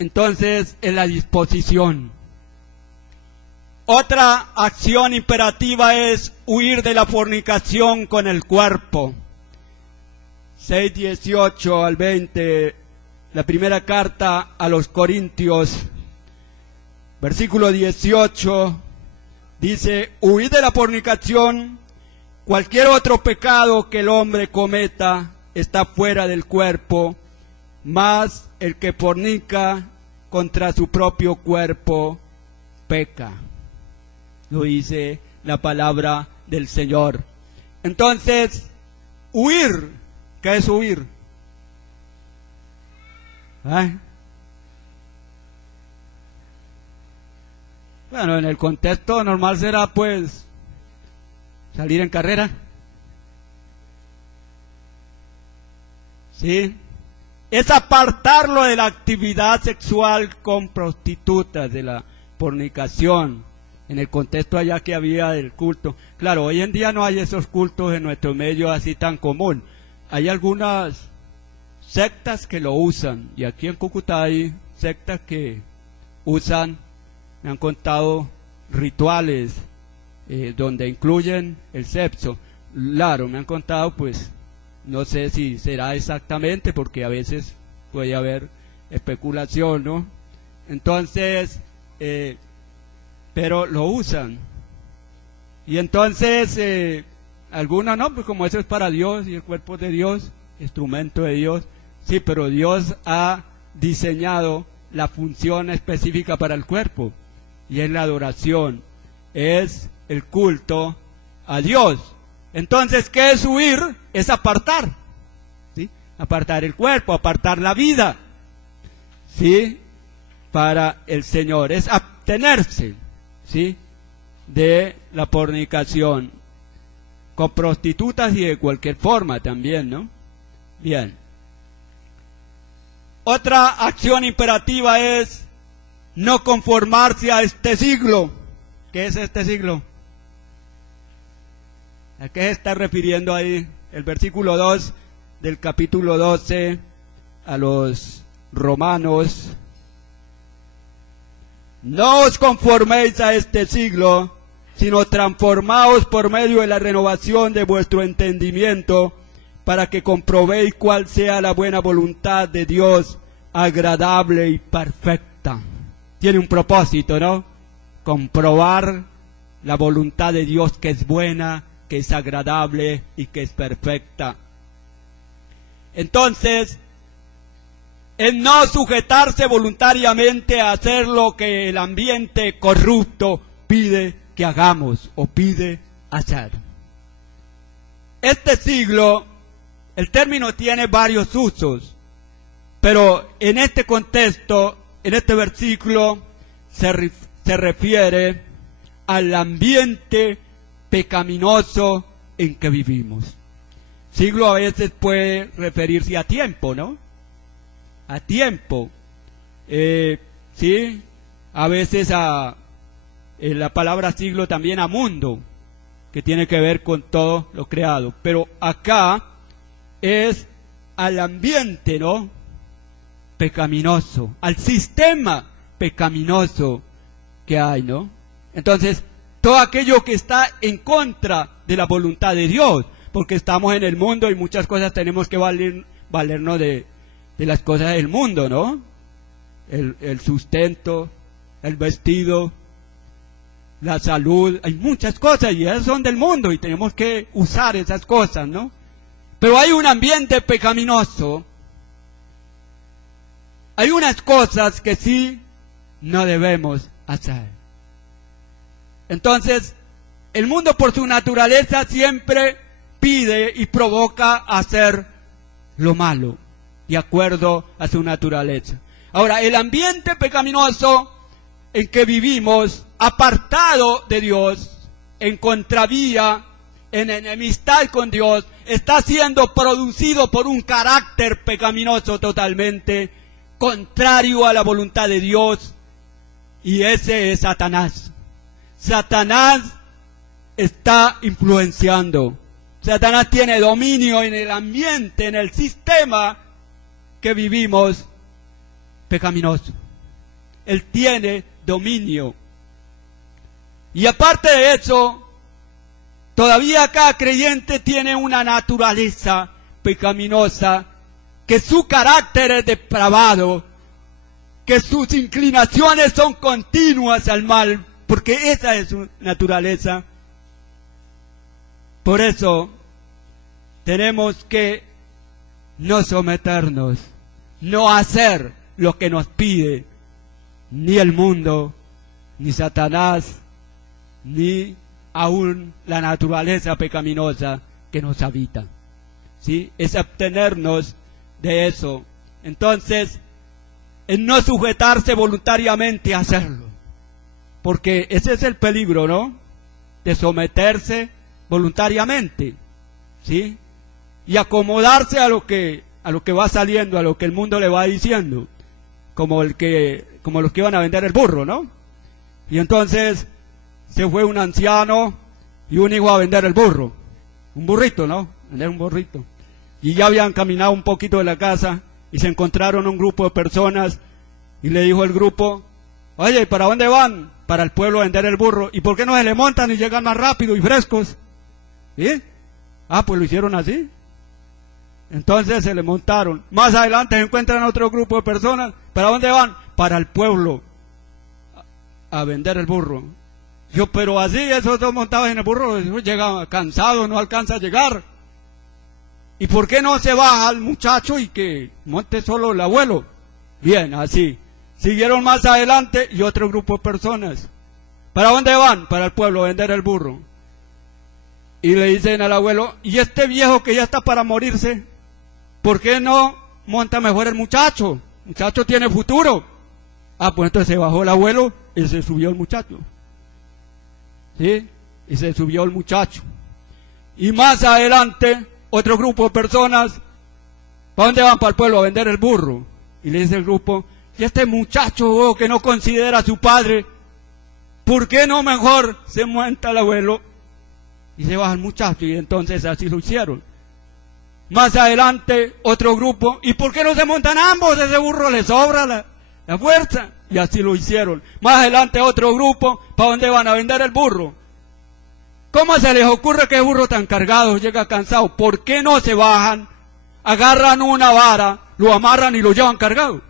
Entonces, en la disposición. Otra acción imperativa es huir de la fornicación con el cuerpo. 6:18 al 20, la primera carta a los Corintios, versículo 18, dice, huid de la fornicación. Cualquier otro pecado que el hombre cometa está fuera del cuerpo, mas el que fornica contra su propio cuerpo peca. Lo dice la palabra del Señor. Entonces, huir, ¿qué es huir? Bueno, en el contexto normal será pues salir en carrera. ¿Sí? Es apartarlo de la actividad sexual con prostitutas, de la fornicación, en el contexto allá que había del culto. Claro, hoy en día no hay esos cultos en nuestro medio así tan común. Hay algunas sectas que lo usan, y aquí en Cúcuta hay sectas que usan, me han contado, rituales donde incluyen el sexo. Claro, me han contado, pues, no sé si será exactamente, porque a veces puede haber especulación, ¿no? Entonces, pero lo usan. Y entonces, algunos no, pues como eso es para Dios, y el cuerpo es de Dios, instrumento de Dios. Sí, pero Dios ha diseñado la función específica para el cuerpo, y es la adoración, es el culto a Dios. Entonces, ¿qué es huir? Es apartar. apartar el cuerpo, apartar la vida, ¿sí? Para el Señor, es abstenerse, ¿sí? De la fornicación, con prostitutas y de cualquier forma también, ¿no? Bien. Otra acción imperativa es no conformarse a este siglo. ¿Qué es este siglo? ¿A qué se está refiriendo ahí? El versículo 2 del capítulo 12 a los romanos. No os conforméis a este siglo, sino transformaos por medio de la renovación de vuestro entendimiento, para que comprobéis cuál sea la buena voluntad de Dios, agradable y perfecta. Tiene un propósito, ¿no? Comprobar la voluntad de Dios, que es buena, que es agradable y que es perfecta. Entonces, en no sujetarse voluntariamente a hacer lo que el ambiente corrupto pide que hagamos o pide hacer. Este siglo, el término tiene varios usos, pero en este contexto, en este versículo, se refiere al ambiente pecaminoso en que vivimos. Siglo a veces puede referirse a tiempo, ¿no? A tiempo, ¿sí? A veces la palabra siglo también a mundo, que tiene que ver con todo lo creado. Pero acá es al ambiente, ¿no? Pecaminoso, al sistema pecaminoso que hay, ¿no? Entonces, todo aquello que está en contra de la voluntad de Dios, porque estamos en el mundo y muchas cosas tenemos que valernos de las cosas del mundo, ¿no? El sustento, el vestido, la salud, hay muchas cosas y esas son del mundo y tenemos que usar esas cosas, ¿no? Pero hay un ambiente pecaminoso, hay unas cosas que sí no debemos hacer. Entonces, el mundo por su naturaleza siempre pide y provoca hacer lo malo, de acuerdo a su naturaleza. Ahora, el ambiente pecaminoso en que vivimos, apartado de Dios, en contravía, en enemistad con Dios, está siendo producido por un carácter pecaminoso totalmente contrario a la voluntad de Dios, y ese es Satanás. Satanás está influenciando. Satanás tiene dominio en el ambiente, en el sistema que vivimos pecaminoso. Él tiene dominio. Y aparte de eso, todavía cada creyente tiene una naturaleza pecaminosa, que su carácter es depravado, que sus inclinaciones son continuas al mal, porque esa es su naturaleza. Por eso tenemos que no someternos, no hacer lo que nos pide ni el mundo, ni Satanás, ni aún la naturaleza pecaminosa que nos habita. ¿Sí? Es abstenernos de eso. Entonces, en no sujetarse voluntariamente a hacerlo, porque ese es el peligro, ¿no? De someterse voluntariamente, ¿sí? Y acomodarse a lo que va saliendo, a lo que el mundo le va diciendo, como los que iban a vender el burro, ¿no? Y entonces se fue un anciano y un hijo a vender el burro, un burrito, ¿no? Vender un burrito. Y ya habían caminado un poquito de la casa y se encontraron un grupo de personas y le dijo el grupo: oye, ¿para dónde van? Para el pueblo a vender el burro. ¿Y por qué no se le montan y llegan más rápido y frescos? ¿Sí? Ah, pues lo hicieron así. Entonces se le montaron. Más adelante se encuentran otro grupo de personas. ¿Para dónde van? Para el pueblo a vender el burro. Pero así, esos dos montados en el burro, llega cansado, no alcanza a llegar. ¿Y por qué no se baja el muchacho y que monte solo el abuelo? Bien, así. Siguieron más adelante y otro grupo de personas. ¿Para dónde van? Para el pueblo a vender el burro. Y le dicen al abuelo: ¿y este viejo que ya está para morirse? ¿por qué no monta mejor el muchacho? El muchacho tiene futuro. Ah, pues entonces se bajó el abuelo y se subió el muchacho. ¿Sí? Y se subió el muchacho. Y más adelante, otro grupo de personas, ¿para dónde van? Para el pueblo a vender el burro. Y le dice el grupo, y este muchacho que no considera a su padre, ¿por qué no mejor se monta el abuelo y se baja el muchacho? Y entonces así lo hicieron. Más adelante, otro grupo, ¿y por qué no se montan ambos? Ese burro le sobra la fuerza. Y así lo hicieron. Más adelante, otro grupo, ¿para dónde van a vender el burro? ¿Cómo se les ocurre que el burro tan cargado llega cansado? ¿Por qué no se bajan, agarran una vara, lo amarran y lo llevan cargado?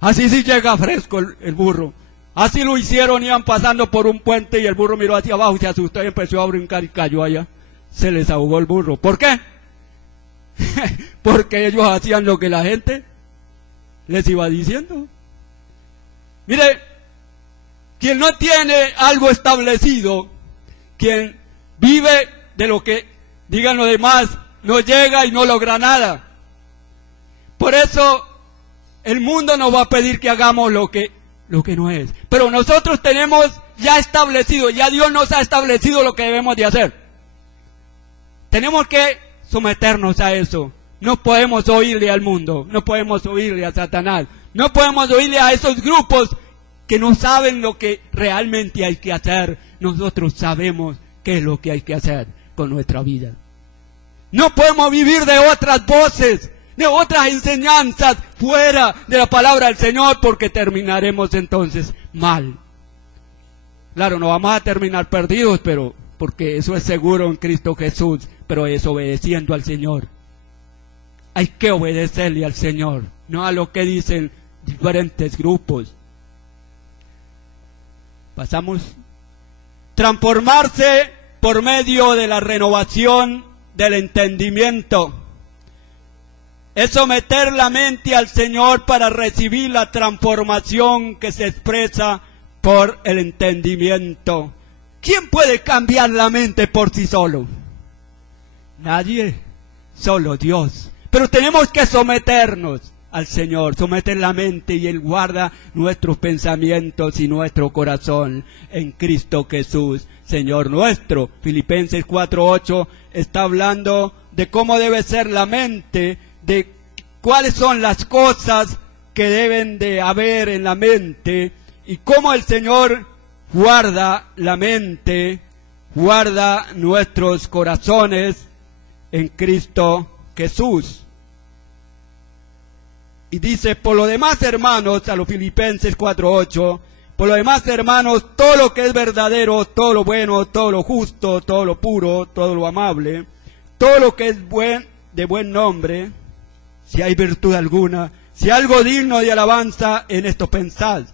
Así sí llega fresco el burro. Así lo hicieron, iban pasando por un puente y el burro miró hacia abajo y se asustó y empezó a brincar y cayó allá. Se les ahogó el burro. ¿Por qué? Porque ellos hacían lo que la gente les iba diciendo. Mire, quien no tiene algo establecido, quien vive de lo que digan los demás, no llega y no logra nada. Por eso el mundo nos va a pedir que hagamos lo que no es. Pero nosotros tenemos ya establecido, ya Dios nos ha establecido lo que debemos de hacer. Tenemos que someternos a eso. No podemos oírle al mundo, no podemos oírle a Satanás, no podemos oírle a esos grupos que no saben lo que realmente hay que hacer. Nosotros sabemos qué es lo que hay que hacer con nuestra vida. No podemos vivir de otras voces, de otras enseñanzas fuera de la palabra del Señor, porque terminaremos entonces mal. Claro, no vamos a terminar perdidos, pero porque eso es seguro en Cristo Jesús, pero es obedeciendo al Señor. Hay que obedecerle al Señor, no a lo que dicen diferentes grupos. Pasamos. Transformarse por medio de la renovación del entendimiento. Es someter la mente al Señor para recibir la transformación que se expresa por el entendimiento. ¿Quién puede cambiar la mente por sí solo? Nadie, solo Dios. Pero tenemos que someternos al Señor, someter la mente, y Él guarda nuestros pensamientos y nuestro corazón en Cristo Jesús, Señor nuestro. Filipenses 4:8 está hablando de cómo debe ser la mente, de cuáles son las cosas que deben de haber en la mente, y cómo el Señor guarda la mente, guarda nuestros corazones en Cristo Jesús. Y dice, por lo demás, hermanos, a los Filipenses 4:8, por lo demás, hermanos, todo lo que es verdadero, todo lo bueno, todo lo justo, todo lo puro, todo lo amable, todo lo que es de buen nombre, si hay virtud alguna, si algo digno de alabanza, en esto pensad.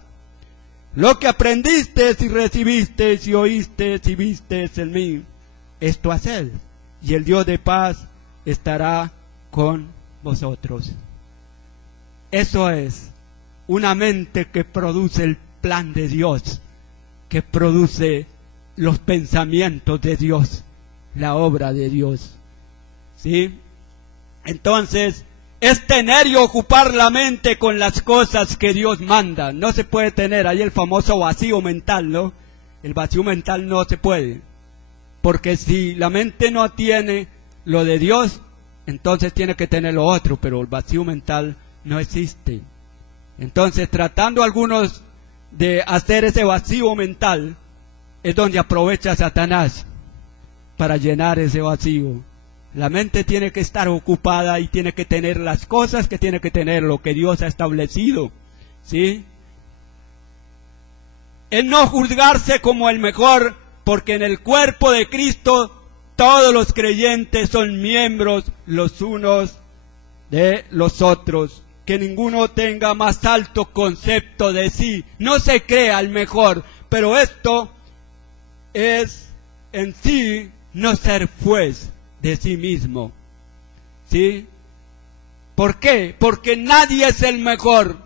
Lo que aprendiste, si recibiste, si oíste, si viste en mí, esto haced, y el Dios de paz estará con vosotros. Eso es una mente que produce el plan de Dios, que produce los pensamientos de Dios, la obra de Dios. ¿Sí? Entonces, es tener y ocupar la mente con las cosas que Dios manda. No se puede tener ahí el famoso vacío mental, ¿no? El vacío mental no se puede. Porque si la mente no tiene lo de Dios, entonces tiene que tener lo otro, pero el vacío mental no existe. Entonces, tratando algunos de hacer ese vacío mental, es donde aprovecha Satanás para llenar ese vacío. La mente tiene que estar ocupada y tiene que tener las cosas que tiene que tener, lo que Dios ha establecido, ¿sí? El no juzgarse como el mejor, porque en el cuerpo de Cristo todos los creyentes son miembros los unos de los otros. Que ninguno tenga más alto concepto de sí, no se crea el mejor, pero esto es en sí no ser juez de sí mismo, ¿sí? ¿Por qué? Porque nadie es el mejor.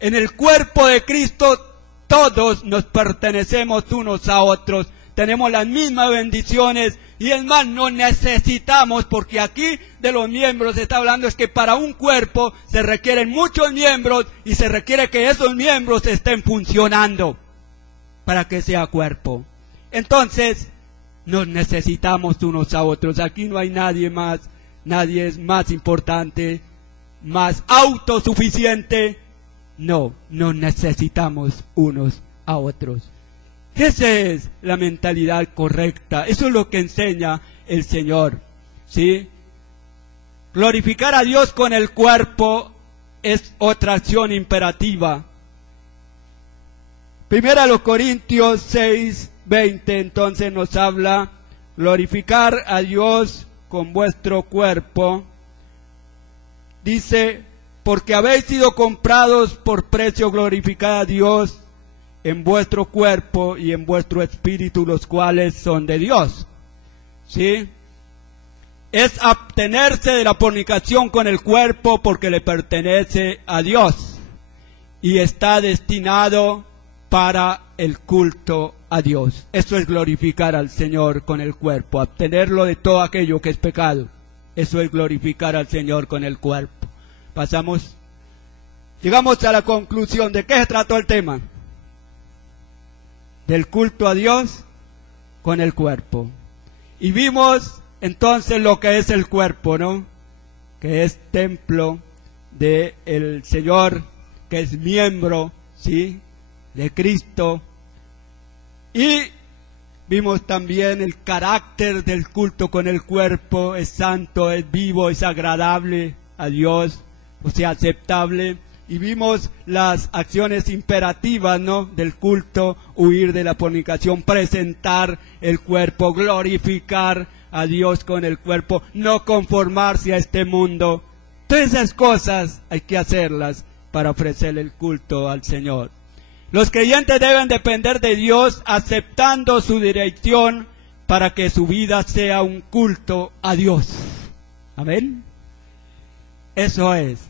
En el cuerpo de Cristo todos nos pertenecemos unos a otros, tenemos las mismas bendiciones, y es más, no necesitamos, porque aquí de los miembros se está hablando, es que para un cuerpo se requieren muchos miembros, y se requiere que esos miembros estén funcionando para que sea cuerpo. Entonces, nos necesitamos unos a otros. Aquí no hay nadie más, nadie es más importante, más autosuficiente. No, nos necesitamos unos a otros. Esa es la mentalidad correcta. Eso es lo que enseña el Señor, ¿sí? Glorificar a Dios con el cuerpo es otra acción imperativa. Primera a los Corintios 6:20, entonces nos habla, glorificar a Dios con vuestro cuerpo. Dice, porque habéis sido comprados por precio, glorificad a Dios en vuestro cuerpo y en vuestro espíritu, los cuales son de Dios. ¿Sí? Es abstenerse de la fornicación con el cuerpo porque le pertenece a Dios y está destinado para el culto a Dios. Eso es glorificar al Señor con el cuerpo, abstenerlo de todo aquello que es pecado. Eso es glorificar al Señor con el cuerpo. Llegamos a la conclusión. ¿De qué se trató el tema? Del culto a Dios con el cuerpo. Y vimos entonces lo que es el cuerpo, ¿no? Que es templo del Señor, que es miembro, ¿sí?, de Cristo. Y vimos también el carácter del culto con el cuerpo: es santo, es vivo, es agradable a Dios, o sea, aceptable. Y vimos las acciones imperativas, ¿no?, del culto: huir de la fornicación, presentar el cuerpo, glorificar a Dios con el cuerpo, no conformarse a este mundo. Todas esas cosas hay que hacerlas para ofrecer el culto al Señor. Los creyentes deben depender de Dios, aceptando su dirección para que su vida sea un culto a Dios. Amén. Eso es.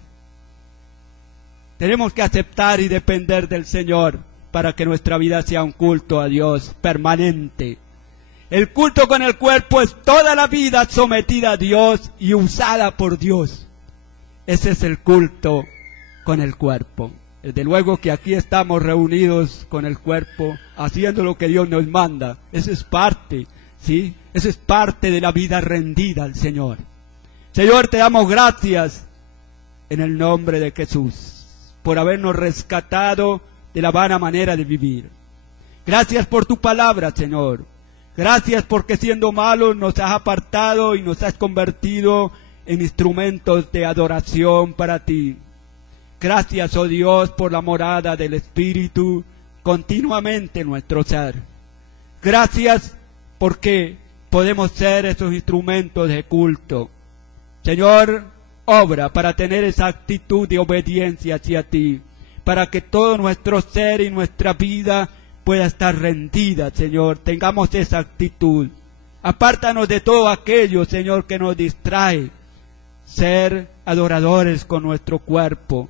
Tenemos que aceptar y depender del Señor para que nuestra vida sea un culto a Dios permanente. El culto con el cuerpo es toda la vida sometida a Dios y usada por Dios. Ese es el culto con el cuerpo. Desde luego que aquí estamos reunidos con el cuerpo, haciendo lo que Dios nos manda. Eso es parte, ¿sí? Eso es parte de la vida rendida al Señor. Señor, te damos gracias en el nombre de Jesús por habernos rescatado de la vana manera de vivir. Gracias por tu palabra, Señor. Gracias porque siendo malos nos has apartado y nos has convertido en instrumentos de adoración para ti. Gracias, oh Dios, por la morada del Espíritu continuamente en nuestro ser. Gracias porque podemos ser esos instrumentos de culto. Señor, obra para tener esa actitud de obediencia hacia ti, para que todo nuestro ser y nuestra vida pueda estar rendida, Señor. Tengamos esa actitud. Apártanos de todo aquello, Señor, que nos distrae. Ser adoradores con nuestro cuerpo,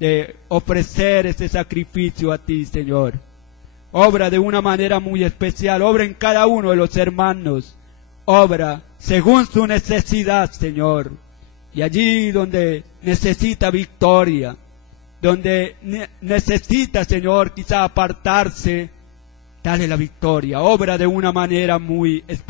de ofrecer ese sacrificio a ti, Señor. Obra de una manera muy especial, obra en cada uno de los hermanos, obra según su necesidad, Señor. Y allí donde necesita victoria, donde necesita, Señor, quizá apartarse, dale la victoria. Obra de una manera muy especial.